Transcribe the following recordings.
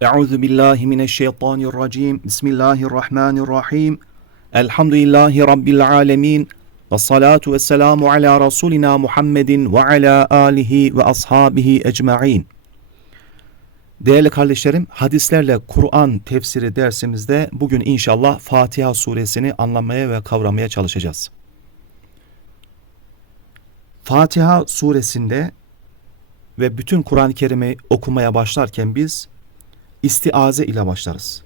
Euzu billahi mineşşeytanirracim. Bismillahirrahmanirrahim. Elhamdülillahi rabbil alamin. Ve salatu ve selamu ala rasulina Muhammedin ve ala alihi ve ashabihi ecmaîn. Değerli kardeşlerim, hadislerle Kur'an tefsiri dersimizde bugün inşallah Fatiha suresini anlamaya ve kavramaya çalışacağız. Fatiha suresinde ve bütün Kur'an-ı Kerim'i okumaya başlarken biz istiaze ile başlarız.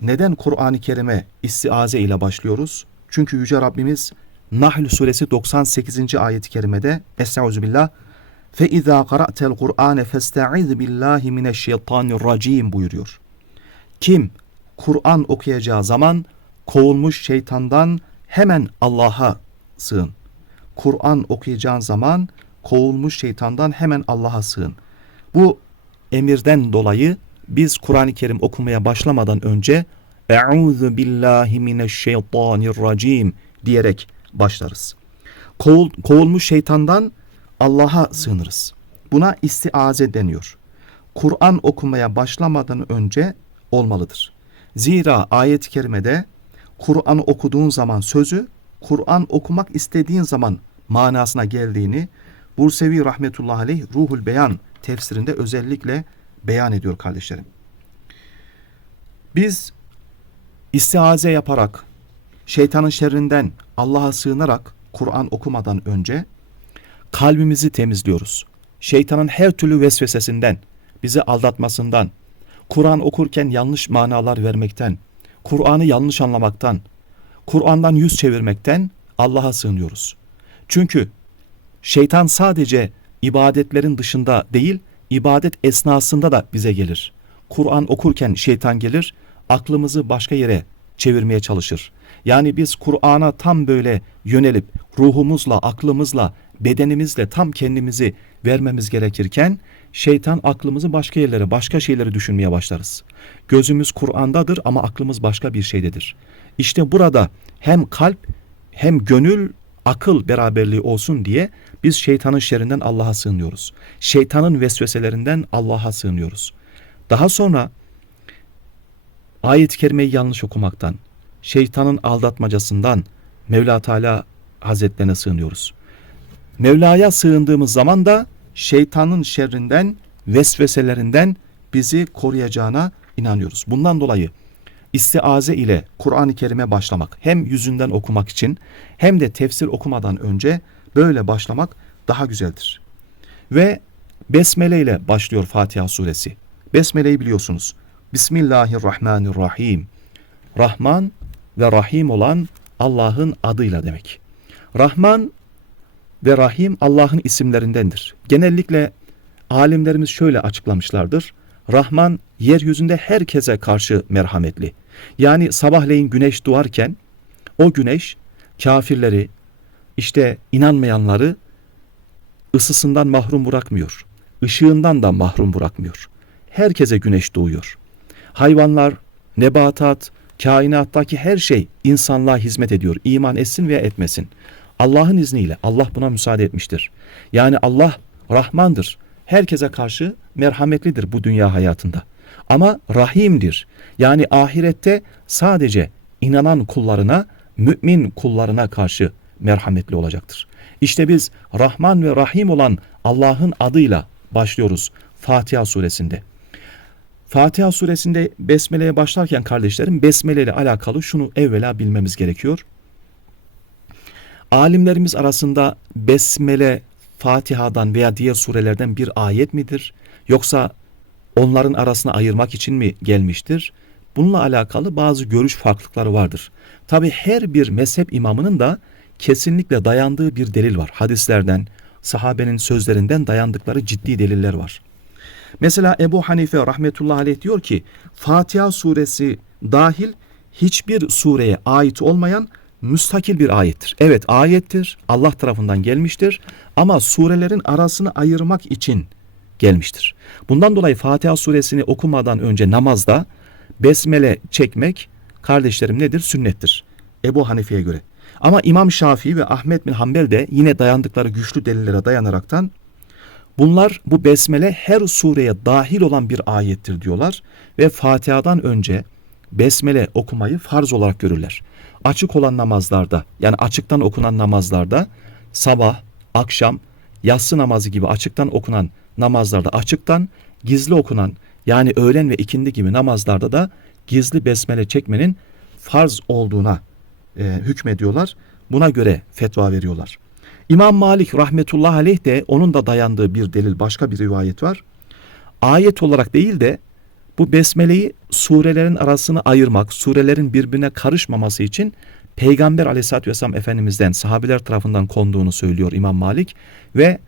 Neden Kur'an-ı Kerim'e istiaze ile başlıyoruz? Çünkü Yüce Rabbimiz Nahl suresi 98. ayet-i kerimede Estağfirullah fe izâ qara'tel Kur'ane festaiz billahi mineşşeytanirracim buyuruyor. Kim Kur'an okuyacağı zaman kovulmuş şeytandan hemen Allah'a sığın. Kur'an okuyacağın zaman kovulmuş şeytandan hemen Allah'a sığın. Bu emirden dolayı biz Kur'an-ı Kerim okumaya başlamadan önce Euzu billahi mineşşeytanirracim diyerek başlarız. Kovul, kovulmuş şeytandan Allah'a sığınırız. Buna istiaze deniyor. Kur'an okumaya başlamadan önce olmalıdır. Zira ayet-i kerimede Kur'an'ı okuduğun zaman sözü, Kur'an okumak istediğin zaman manasına geldiğini Bursevi rahmetullahi aleyh Ruhul Beyan tefsirinde özellikle beyan ediyor kardeşlerim. Biz istiaze yaparak, şeytanın şerrinden Allah'a sığınarak Kur'an okumadan önce kalbimizi temizliyoruz. Şeytanın her türlü vesvesesinden, bizi aldatmasından, Kur'an okurken yanlış manalar vermekten, Kur'an'ı yanlış anlamaktan, Kur'an'dan yüz çevirmekten Allah'a sığınıyoruz. Çünkü şeytan sadece ibadetlerin dışında değil, ibadet esnasında da bize gelir. Kur'an okurken şeytan gelir, aklımızı başka yere çevirmeye çalışır. Yani biz Kur'an'a tam böyle yönelip ruhumuzla, aklımızla, bedenimizle tam kendimizi vermemiz gerekirken şeytan aklımızı başka yerlere, başka şeyleri düşünmeye başlarız. Gözümüz Kur'an'dadır ama aklımız başka bir şeydedir. İşte burada hem kalp hem gönül akıl beraberliği olsun diye biz şeytanın şerrinden Allah'a sığınıyoruz. Şeytanın vesveselerinden Allah'a sığınıyoruz. Daha sonra ayet-i kerimeyi yanlış okumaktan, şeytanın aldatmacasından Mevla Teala Hazretlerine sığınıyoruz. Mevla'ya sığındığımız zaman da şeytanın şerrinden, vesveselerinden bizi koruyacağına inanıyoruz. Bundan dolayı istiaze ile Kur'an-ı Kerim'e başlamak hem yüzünden okumak için hem de tefsir okumadan önce böyle başlamak daha güzeldir. Ve Besmele ile başlıyor Fatiha suresi. Besmele'yi biliyorsunuz. Bismillahirrahmanirrahim. Rahman ve Rahim olan Allah'ın adıyla demek. Rahman ve Rahim Allah'ın isimlerindendir. Genellikle alimlerimiz şöyle açıklamışlardır. Rahman yeryüzünde herkese karşı merhametli. Yani sabahleyin güneş doğarken o güneş kafirleri işte inanmayanları ısısından mahrum bırakmıyor. Işığından da mahrum bırakmıyor. Herkese güneş doğuyor. Hayvanlar, nebatat, kainattaki her şey insanlığa hizmet ediyor. İman etsin veya etmesin. Allah'ın izniyle Allah buna müsaade etmiştir. Yani Allah Rahmandır. Herkese karşı merhametlidir bu dünya hayatında. Ama rahimdir. Yani ahirette sadece inanan kullarına, mümin kullarına karşı merhametli olacaktır. İşte biz Rahman ve Rahim olan Allah'ın adıyla başlıyoruz Fatiha suresinde. Fatiha suresinde Besmele'ye başlarken kardeşlerim Besmele ile alakalı şunu evvela bilmemiz gerekiyor. Alimlerimiz arasında Besmele Fatiha'dan veya diğer surelerden bir ayet midir? Yoksa onların arasına ayırmak için mi gelmiştir? Bununla alakalı bazı görüş farklılıkları vardır. Tabi her bir mezhep imamının da kesinlikle dayandığı bir delil var. Hadislerden, sahabenin sözlerinden dayandıkları ciddi deliller var. Mesela Ebu Hanife rahmetullahi aleyh diyor ki Fatiha suresi dahil hiçbir sureye ait olmayan müstakil bir ayettir. Evet ayettir Allah tarafından gelmiştir ama surelerin arasını ayırmak için gelmiştir. Bundan dolayı Fatiha suresini okumadan önce namazda besmele çekmek kardeşlerim nedir? Sünnettir. Ebu Hanife'ye göre. Ama İmam Şafii ve Ahmet bin Hanbel de yine dayandıkları güçlü delillere dayanaraktan Bunlar bu besmele her sureye dahil olan bir ayettir diyorlar ve Fatiha'dan önce besmele okumayı farz olarak görürler. Açık olan namazlarda yani açıktan okunan namazlarda sabah, akşam, yatsı namazı gibi açıktan okunan namazlarda açıktan, gizli okunan yani öğlen ve ikindi gibi namazlarda da gizli besmele çekmenin farz olduğuna e, hükmediyorlar. Buna göre fetva veriyorlar. İmam Malik rahmetullah aleyh de onun da dayandığı bir delil başka bir rivayet var. Ayet olarak değil de bu besmeleyi surelerin arasını ayırmak, surelerin birbirine karışmaması için Peygamber aleyhissalatü vesselam Efendimiz'den sahabeler tarafından konduğunu söylüyor İmam Malik ve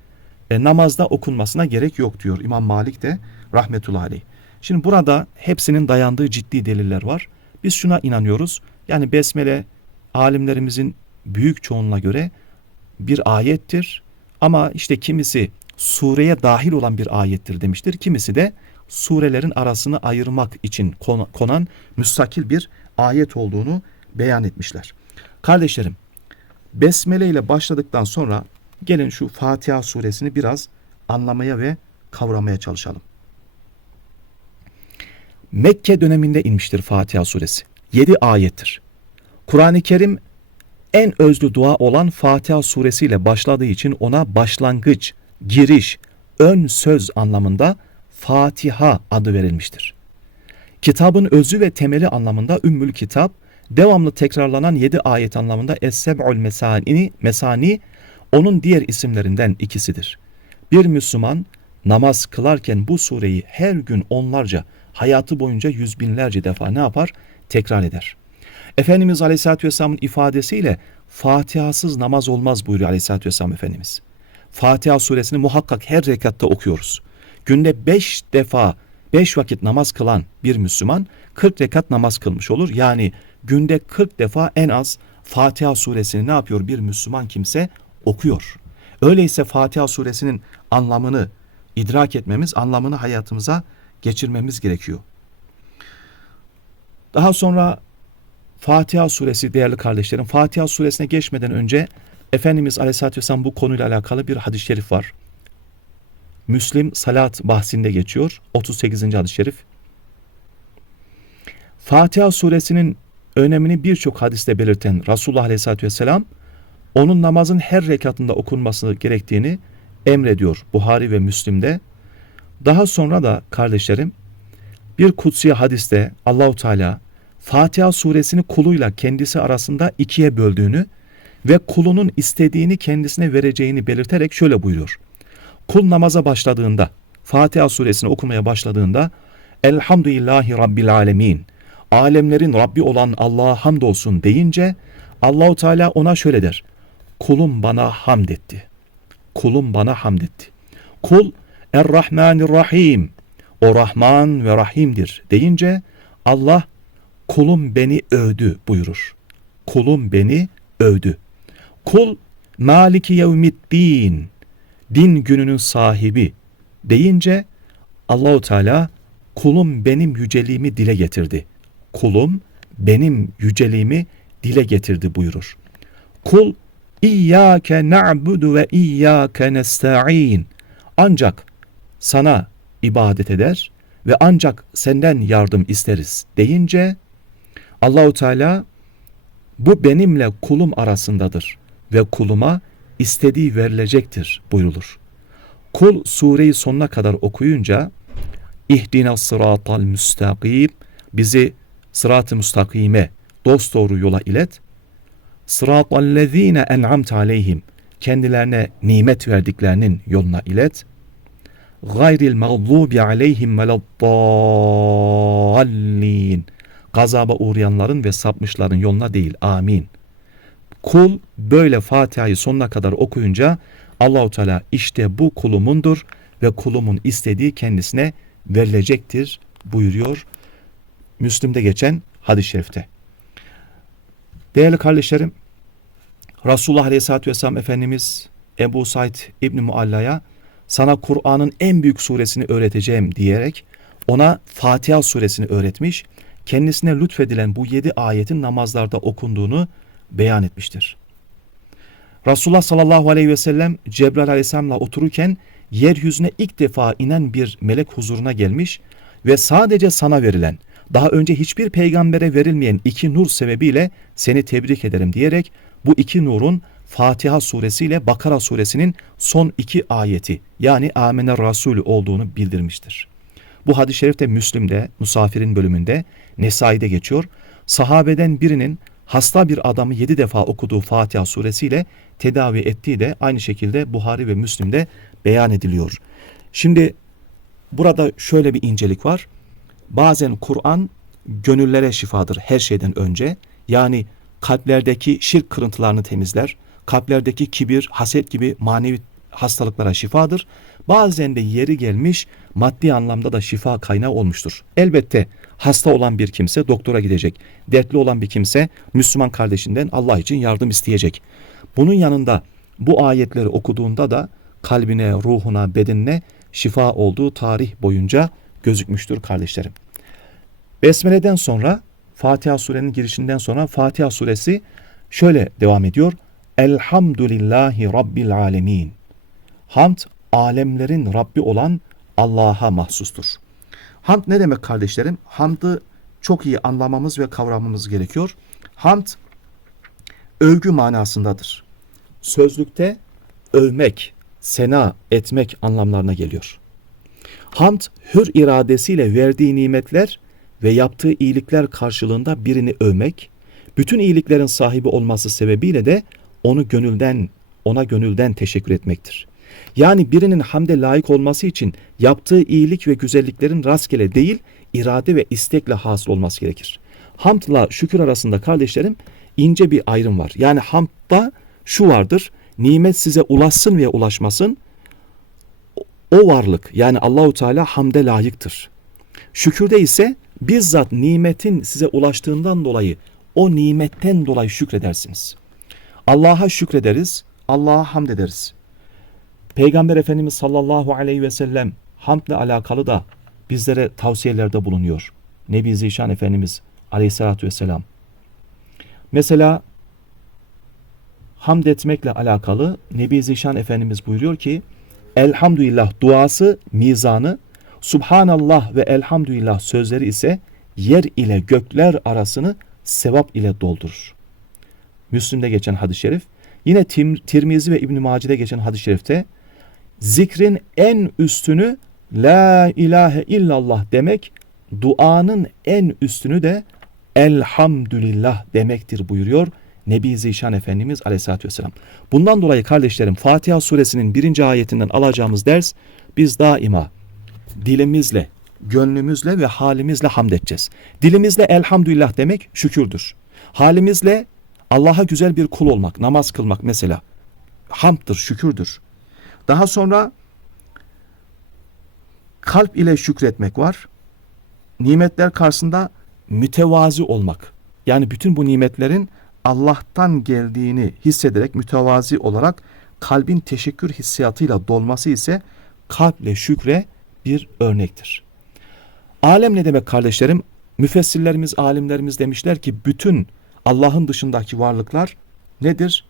e, namazda okunmasına gerek yok diyor İmam Malik de rahmetullahi. Şimdi burada hepsinin dayandığı ciddi deliller var. Biz şuna inanıyoruz. Yani besmele alimlerimizin büyük çoğunluğuna göre bir ayettir. Ama işte kimisi sureye dahil olan bir ayettir demiştir. Kimisi de surelerin arasını ayırmak için konan müstakil bir ayet olduğunu beyan etmişler. Kardeşlerim, Besmele ile başladıktan sonra gelin şu Fatiha suresini biraz anlamaya ve kavramaya çalışalım. Mekke döneminde inmiştir Fatiha suresi. 7 ayettir. Kur'an-ı Kerim en özlü dua olan Fatiha suresiyle başladığı için ona başlangıç, giriş, ön söz anlamında Fatiha adı verilmiştir. Kitabın özü ve temeli anlamında Ümmül Kitap, devamlı tekrarlanan yedi ayet anlamında Es-Seb'ül Mesani, Mesani onun diğer isimlerinden ikisidir. Bir Müslüman namaz kılarken bu sureyi her gün onlarca, hayatı boyunca yüz binlerce defa ne yapar? Tekrar eder. Efendimiz Aleyhisselatü Vesselam'ın ifadesiyle Fatihasız namaz olmaz buyuruyor Aleyhisselatü Vesselam Efendimiz. Fatiha suresini muhakkak her rekatta okuyoruz. Günde beş defa beş vakit namaz kılan bir Müslüman 40 rekat namaz kılmış olur. Yani günde 40 defa en az Fatiha suresini ne yapıyor bir Müslüman kimse okuyor. Öyleyse Fatiha suresinin anlamını idrak etmemiz, anlamını hayatımıza geçirmemiz gerekiyor. Daha sonra Fatiha suresi değerli kardeşlerim, Fatiha suresine geçmeden önce Efendimiz Aleyhisselatü Vesselam bu konuyla alakalı bir hadis-i şerif var. Müslim salat bahsinde geçiyor. 38. hadis-i şerif. Fatiha suresinin önemini birçok hadiste belirten Resulullah Aleyhisselatü Vesselam onun namazın her rekatında okunması gerektiğini emrediyor Buhari ve Müslim'de. Daha sonra da kardeşlerim bir kutsi hadiste Allahu Teala Fatiha suresini kuluyla kendisi arasında ikiye böldüğünü ve kulunun istediğini kendisine vereceğini belirterek şöyle buyuruyor. Kul namaza başladığında, Fatiha suresini okumaya başladığında Elhamdülillahi Rabbil Alemin. Alemlerin Rabbi olan Allah'a hamdolsun deyince Allahu Teala ona şöyle der. Kulum bana hamd etti. Kulum bana hamd etti. Kul Er-Rahmanir-Rahim. O Rahman ve Rahim'dir deyince Allah kulum beni övdü buyurur. Kulum beni övdü. Kul maliki yevmiddin din gününün sahibi deyince Allahu Teala kulum benim yüceliğimi dile getirdi. Kulum benim yüceliğimi dile getirdi buyurur. Kul İyyâke na'budu ve iyyâke nesta'in. Ancak sana ibadet eder ve ancak senden yardım isteriz deyince Allahu Teala bu benimle kulum arasındadır ve kuluma istediği verilecektir buyrulur. Kul sureyi sonuna kadar okuyunca İhdina sıratal müstakim bizi sırat-ı müstakime dost doğru yola ilet. Sıratallezine en'amte aleyhim kendilerine nimet verdiklerinin yoluna ilet. Gayril mağlubi aleyhim veleddallin gazaba uğrayanların ve sapmışların yoluna değil. Amin. Kul böyle Fatiha'yı sonuna kadar okuyunca Allahu Teala işte bu kulumundur ve kulumun istediği kendisine verilecektir buyuruyor Müslim'de geçen hadis-i şerifte. Değerli kardeşlerim, Resulullah Aleyhisselatü Vesselam Efendimiz Ebu Said İbni Mualla'ya sana Kur'an'ın en büyük suresini öğreteceğim diyerek ona Fatiha suresini öğretmiş kendisine lütfedilen bu yedi ayetin namazlarda okunduğunu beyan etmiştir. Resulullah sallallahu aleyhi ve sellem Cebrail aleyhisselamla otururken yeryüzüne ilk defa inen bir melek huzuruna gelmiş ve sadece sana verilen, daha önce hiçbir peygambere verilmeyen iki nur sebebiyle seni tebrik ederim diyerek bu iki nurun Fatiha suresiyle Bakara suresinin son iki ayeti yani Amene Rasulü olduğunu bildirmiştir. Bu hadis-i şerif de Müslim'de, Musafirin bölümünde, Nesai'de geçiyor. Sahabeden birinin hasta bir adamı yedi defa okuduğu Fatiha suresiyle tedavi ettiği de aynı şekilde Buhari ve Müslim'de beyan ediliyor. Şimdi burada şöyle bir incelik var. Bazen Kur'an gönüllere şifadır her şeyden önce. Yani kalplerdeki şirk kırıntılarını temizler. Kalplerdeki kibir, haset gibi manevi hastalıklara şifadır. Bazen de yeri gelmiş maddi anlamda da şifa kaynağı olmuştur. Elbette hasta olan bir kimse doktora gidecek. Dertli olan bir kimse Müslüman kardeşinden Allah için yardım isteyecek. Bunun yanında bu ayetleri okuduğunda da kalbine, ruhuna, bedenine şifa olduğu tarih boyunca gözükmüştür kardeşlerim. Besmele'den sonra Fatiha surenin girişinden sonra Fatiha suresi şöyle devam ediyor. Elhamdülillahi Rabbil alemin. Hamd alemlerin Rabbi olan Allah'a mahsustur. Hamd ne demek kardeşlerim? Hamdı çok iyi anlamamız ve kavramamız gerekiyor. Hamd övgü manasındadır. Sözlükte övmek, sena etmek anlamlarına geliyor. Hamd hür iradesiyle verdiği nimetler ve yaptığı iyilikler karşılığında birini övmek, bütün iyiliklerin sahibi olması sebebiyle de onu gönülden, ona gönülden teşekkür etmektir. Yani birinin hamde layık olması için yaptığı iyilik ve güzelliklerin rastgele değil, irade ve istekle hasıl olması gerekir. Hamdla şükür arasında kardeşlerim ince bir ayrım var. Yani hamdda şu vardır, nimet size ulaşsın veya ulaşmasın, o varlık yani Allahu Teala hamde layıktır. Şükürde ise bizzat nimetin size ulaştığından dolayı o nimetten dolayı şükredersiniz. Allah'a şükrederiz, Allah'a hamd ederiz. Peygamber Efendimiz sallallahu aleyhi ve sellem hamdle alakalı da bizlere tavsiyelerde bulunuyor. Nebi Zişan Efendimiz aleyhissalatü vesselam. Mesela hamd etmekle alakalı Nebi Zişan Efendimiz buyuruyor ki Elhamdülillah duası mizanı, Subhanallah ve Elhamdülillah sözleri ise yer ile gökler arasını sevap ile doldurur. Müslim'de geçen hadis-i şerif. Yine Tim, Tirmizi ve İbn-i Maci'de geçen hadis-i şerifte zikrin en üstünü La ilahe illallah demek, duanın en üstünü de Elhamdülillah demektir buyuruyor Nebi Zişan Efendimiz Aleyhisselatü Vesselam. Bundan dolayı kardeşlerim Fatiha suresinin birinci ayetinden alacağımız ders biz daima dilimizle, gönlümüzle ve halimizle hamd edeceğiz. Dilimizle elhamdülillah demek şükürdür. Halimizle Allah'a güzel bir kul olmak, namaz kılmak mesela hamdır, şükürdür. Daha sonra kalp ile şükretmek var. Nimetler karşısında mütevazi olmak. Yani bütün bu nimetlerin Allah'tan geldiğini hissederek mütevazi olarak kalbin teşekkür hissiyatıyla dolması ise kalple şükre bir örnektir. Alem ne demek kardeşlerim? Müfessirlerimiz, alimlerimiz demişler ki bütün Allah'ın dışındaki varlıklar nedir?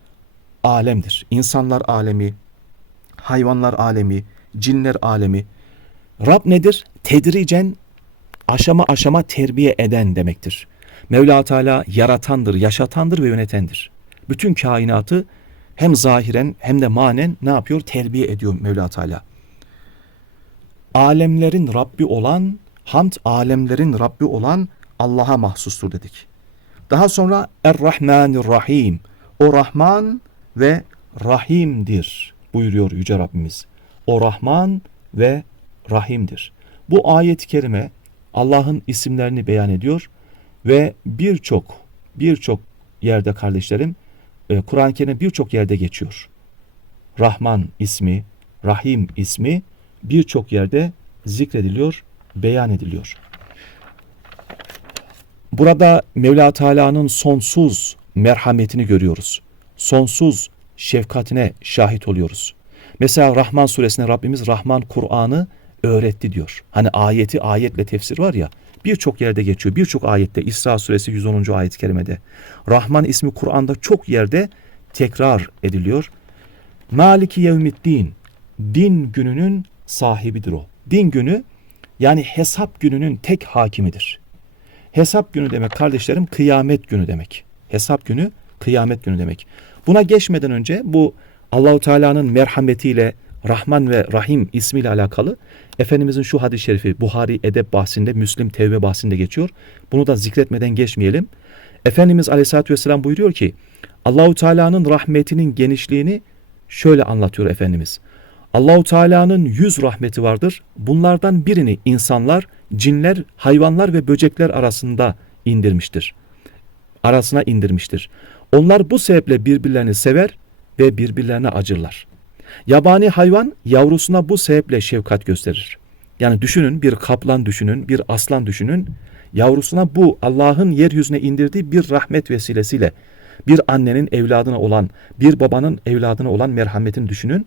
Alemdir. İnsanlar alemi, hayvanlar alemi, cinler alemi. Rab nedir? Tedricen aşama aşama terbiye eden demektir. Mevla Teala yaratandır, yaşatandır ve yönetendir. Bütün kainatı hem zahiren hem de manen ne yapıyor? Terbiye ediyor Mevla Teala. Alemlerin Rabbi olan, hamd alemlerin Rabbi olan Allah'a mahsustur dedik. Daha sonra Er-Rahmanir-Rahim. O Rahman ve Rahim'dir buyuruyor Yüce Rabbimiz. O Rahman ve Rahim'dir. Bu ayet-i kerime Allah'ın isimlerini beyan ediyor ve birçok birçok yerde kardeşlerim e, Kur'an-ı Kerim birçok yerde geçiyor. Rahman ismi, Rahim ismi birçok yerde zikrediliyor, beyan ediliyor. Burada Mevla Teala'nın sonsuz merhametini görüyoruz. Sonsuz şefkatine şahit oluyoruz. Mesela Rahman suresine Rabbimiz Rahman Kur'an'ı öğretti diyor. Hani ayeti ayetle tefsir var ya birçok yerde geçiyor. Birçok ayette İsra suresi 110. ayet-i kerimede. Rahman ismi Kur'an'da çok yerde tekrar ediliyor. Maliki yevmiddin din gününün sahibidir o. Din günü yani hesap gününün tek hakimidir. Hesap günü demek kardeşlerim kıyamet günü demek. Hesap günü kıyamet günü demek. Buna geçmeden önce bu Allahu Teala'nın merhametiyle Rahman ve Rahim ismiyle alakalı Efendimizin şu hadis-i şerifi Buhari edep bahsinde, Müslim tevbe bahsinde geçiyor. Bunu da zikretmeden geçmeyelim. Efendimiz Aleyhisselatü Vesselam buyuruyor ki Allahu Teala'nın rahmetinin genişliğini şöyle anlatıyor Efendimiz. Allahu Teala'nın yüz rahmeti vardır. Bunlardan birini insanlar, cinler, hayvanlar ve böcekler arasında indirmiştir. Arasına indirmiştir. Onlar bu sebeple birbirlerini sever ve birbirlerine acırlar. Yabani hayvan yavrusuna bu sebeple şefkat gösterir. Yani düşünün bir kaplan düşünün, bir aslan düşünün. Yavrusuna bu Allah'ın yeryüzüne indirdiği bir rahmet vesilesiyle bir annenin evladına olan, bir babanın evladına olan merhametini düşünün.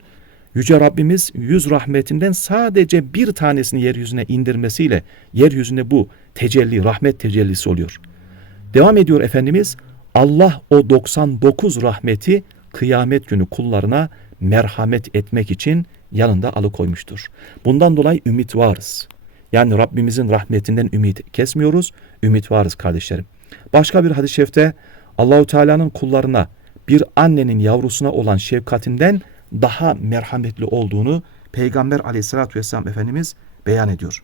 Yüce Rabbimiz yüz rahmetinden sadece bir tanesini yeryüzüne indirmesiyle yeryüzünde bu tecelli, rahmet tecellisi oluyor. Devam ediyor Efendimiz, Allah o 99 rahmeti kıyamet günü kullarına merhamet etmek için yanında alıkoymuştur. Bundan dolayı ümit varız. Yani Rabbimizin rahmetinden ümit kesmiyoruz, ümit varız kardeşlerim. Başka bir hadis-i şerifte Allahu Teala'nın kullarına bir annenin yavrusuna olan şefkatinden daha merhametli olduğunu Peygamber aleyhissalatü vesselam Efendimiz beyan ediyor.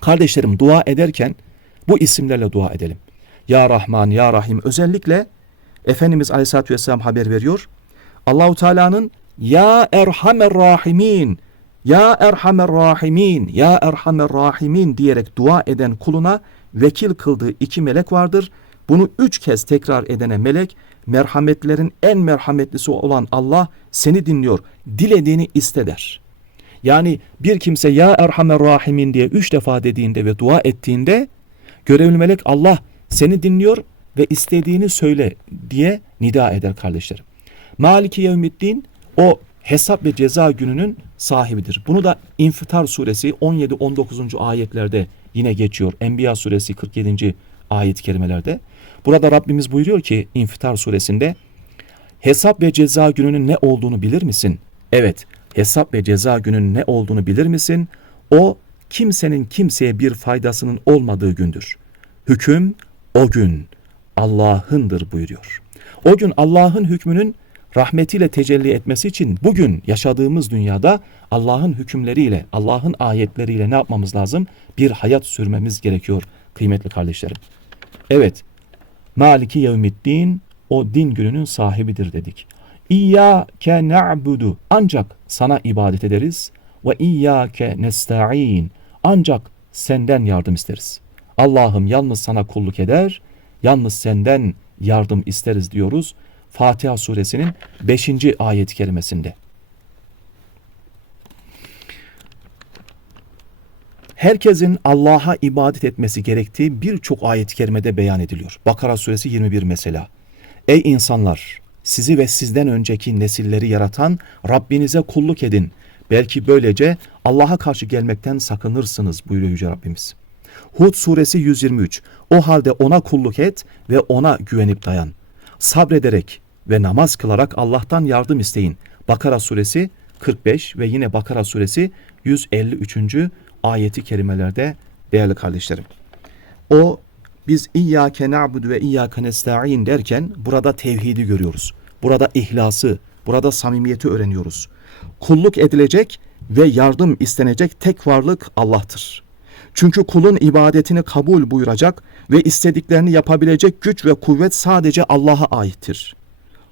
Kardeşlerim dua ederken bu isimlerle dua edelim. Ya Rahman, Ya Rahim özellikle Efendimiz aleyhissalatü vesselam haber veriyor. Allahu Teala'nın Ya Erhamer Rahimin, Ya Erhamer Rahimin, Ya Erhamer Rahimin diyerek dua eden kuluna vekil kıldığı iki melek vardır. Bunu üç kez tekrar edene melek, merhametlerin en merhametlisi olan Allah seni dinliyor, dilediğini iste der. Yani bir kimse ya Erhamer Rahimin diye üç defa dediğinde ve dua ettiğinde görevli melek Allah seni dinliyor ve istediğini söyle diye nida eder kardeşlerim. Maliki Yevmiddin o hesap ve ceza gününün sahibidir. Bunu da İnfitar suresi 17-19. ayetlerde yine geçiyor. Enbiya suresi 47. ayet-i kerimelerde. Burada Rabbimiz buyuruyor ki İnfitar suresinde hesap ve ceza gününün ne olduğunu bilir misin? Evet, hesap ve ceza gününün ne olduğunu bilir misin? O kimsenin kimseye bir faydasının olmadığı gündür. Hüküm o gün Allah'ındır buyuruyor. O gün Allah'ın hükmünün rahmetiyle tecelli etmesi için bugün yaşadığımız dünyada Allah'ın hükümleriyle, Allah'ın ayetleriyle ne yapmamız lazım? Bir hayat sürmemiz gerekiyor kıymetli kardeşlerim. Evet, Maliki yevmiddin o din gününün sahibidir dedik. İyyâke na'budu ancak sana ibadet ederiz ve iyyâke nesta'in ancak senden yardım isteriz. Allah'ım yalnız sana kulluk eder, yalnız senden yardım isteriz diyoruz. Fatiha suresinin 5. ayet-i kerimesinde. herkesin Allah'a ibadet etmesi gerektiği birçok ayet-i kerimede beyan ediliyor. Bakara suresi 21 mesela. Ey insanlar! Sizi ve sizden önceki nesilleri yaratan Rabbinize kulluk edin. Belki böylece Allah'a karşı gelmekten sakınırsınız buyuruyor Yüce Rabbimiz. Hud suresi 123. O halde ona kulluk et ve ona güvenip dayan. Sabrederek ve namaz kılarak Allah'tan yardım isteyin. Bakara suresi 45 ve yine Bakara suresi 153 ayeti kerimelerde değerli kardeşlerim. O biz İyyâke na'budu ve İyyâke nesta'in derken burada tevhidi görüyoruz. Burada ihlası, burada samimiyeti öğreniyoruz. Kulluk edilecek ve yardım istenecek tek varlık Allah'tır. Çünkü kulun ibadetini kabul buyuracak ve istediklerini yapabilecek güç ve kuvvet sadece Allah'a aittir.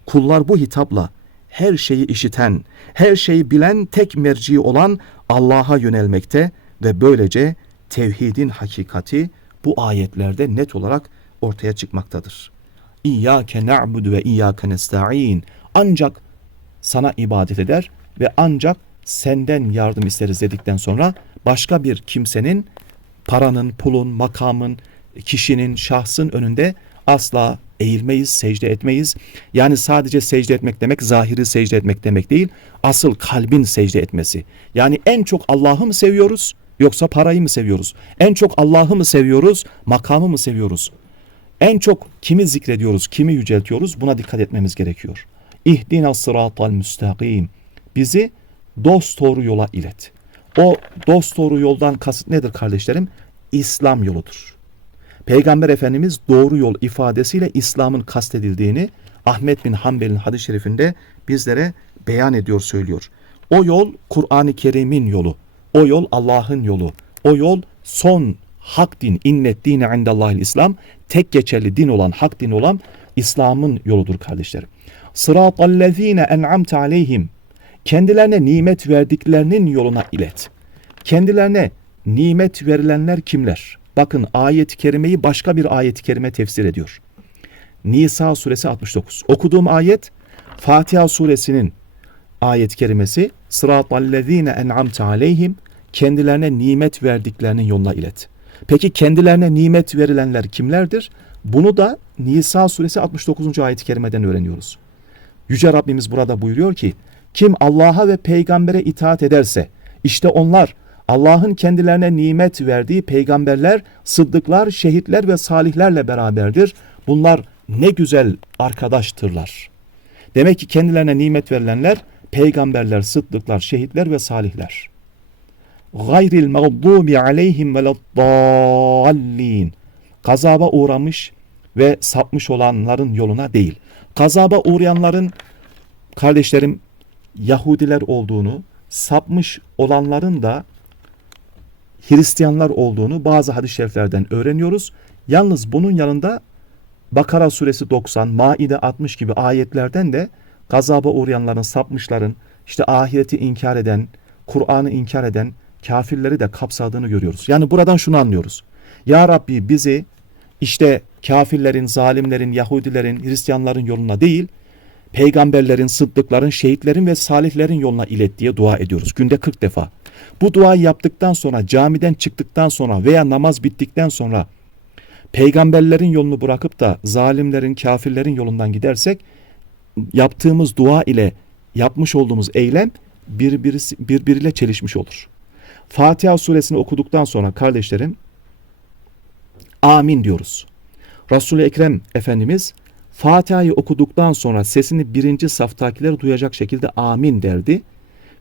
Kullar bu hitapla her şeyi işiten, her şeyi bilen tek merci olan Allah'a yönelmekte ve böylece tevhidin hakikati bu ayetlerde net olarak ortaya çıkmaktadır. İyyâke na'budu ve iyyâke nesta'in. Ancak sana ibadet eder ve ancak senden yardım isteriz dedikten sonra başka bir kimsenin paranın, pulun, makamın, kişinin, şahsın önünde asla eğilmeyiz, secde etmeyiz. Yani sadece secde etmek demek zahiri secde etmek demek değil. Asıl kalbin secde etmesi. Yani en çok Allah'ı mı seviyoruz? Yoksa parayı mı seviyoruz? En çok Allah'ı mı seviyoruz? Makamı mı seviyoruz? En çok kimi zikrediyoruz, kimi yüceltiyoruz? Buna dikkat etmemiz gerekiyor. İhdina sıratal müstakim. Bizi dost doğru yola ilet. O dost doğru yoldan kasıt nedir kardeşlerim? İslam yoludur. Peygamber Efendimiz doğru yol ifadesiyle İslam'ın kastedildiğini Ahmet bin Hanbel'in hadis-i şerifinde bizlere beyan ediyor, söylüyor. O yol Kur'an-ı Kerim'in yolu. O yol Allah'ın yolu. O yol son hak din, innet dine indallahil İslam, tek geçerli din olan, hak din olan İslam'ın yoludur kardeşlerim. Sıratallezine en'amte aleyhim. Kendilerine nimet verdiklerinin yoluna ilet. Kendilerine nimet verilenler kimler? Bakın ayet-i kerimeyi başka bir ayet-i kerime tefsir ediyor. Nisa suresi 69. Okuduğum ayet Fatiha suresinin ayet-i kerimesi Sıratallezine en'amte aleyhim kendilerine nimet verdiklerinin yoluna ilet. Peki kendilerine nimet verilenler kimlerdir? Bunu da Nisa suresi 69. ayet-i kerimeden öğreniyoruz. Yüce Rabbimiz burada buyuruyor ki kim Allah'a ve peygambere itaat ederse işte onlar Allah'ın kendilerine nimet verdiği peygamberler, sıddıklar, şehitler ve salihlerle beraberdir. Bunlar ne güzel arkadaştırlar. Demek ki kendilerine nimet verilenler peygamberler, sıddıklar, şehitler ve salihler. Gayril mağdubi aleyhim veleddallin. Gazaba uğramış ve sapmış olanların yoluna değil. Gazaba uğrayanların kardeşlerim Yahudiler olduğunu, sapmış olanların da Hristiyanlar olduğunu bazı hadis-i şeriflerden öğreniyoruz. Yalnız bunun yanında Bakara suresi 90, Maide 60 gibi ayetlerden de gazaba uğrayanların, sapmışların, işte ahireti inkar eden, Kur'an'ı inkar eden kafirleri de kapsadığını görüyoruz. Yani buradan şunu anlıyoruz. Ya Rabbi bizi işte kafirlerin, zalimlerin, Yahudilerin, Hristiyanların yoluna değil, peygamberlerin, sıddıkların, şehitlerin ve salihlerin yoluna ilet diye dua ediyoruz. Günde 40 defa. Bu duayı yaptıktan sonra, camiden çıktıktan sonra veya namaz bittikten sonra peygamberlerin yolunu bırakıp da zalimlerin, kafirlerin yolundan gidersek yaptığımız dua ile yapmış olduğumuz eylem birbirisi, birbiriyle çelişmiş olur. Fatiha suresini okuduktan sonra kardeşlerim amin diyoruz. Resul-i Ekrem Efendimiz Fatiha'yı okuduktan sonra sesini birinci saftakiler duyacak şekilde amin derdi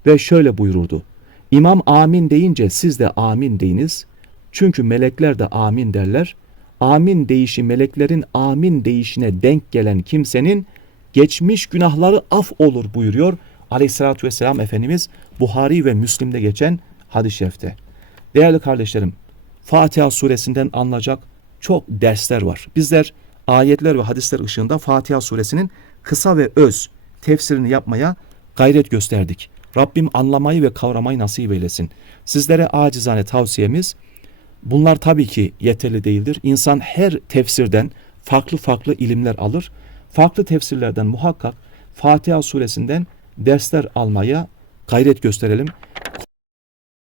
ve şöyle buyururdu. İmam amin deyince siz de amin deyiniz. Çünkü melekler de amin derler. Amin deyişi meleklerin amin deyişine denk gelen kimsenin geçmiş günahları af olur buyuruyor. Aleyhissalatü vesselam Efendimiz Buhari ve Müslim'de geçen hadis-i şerifte. Değerli kardeşlerim, Fatiha suresinden anılacak çok dersler var. Bizler ayetler ve hadisler ışığında Fatiha suresinin kısa ve öz tefsirini yapmaya gayret gösterdik. Rabbim anlamayı ve kavramayı nasip eylesin. Sizlere acizane tavsiyemiz bunlar tabii ki yeterli değildir. İnsan her tefsirden farklı farklı ilimler alır. Farklı tefsirlerden muhakkak Fatiha suresinden dersler almaya gayret gösterelim.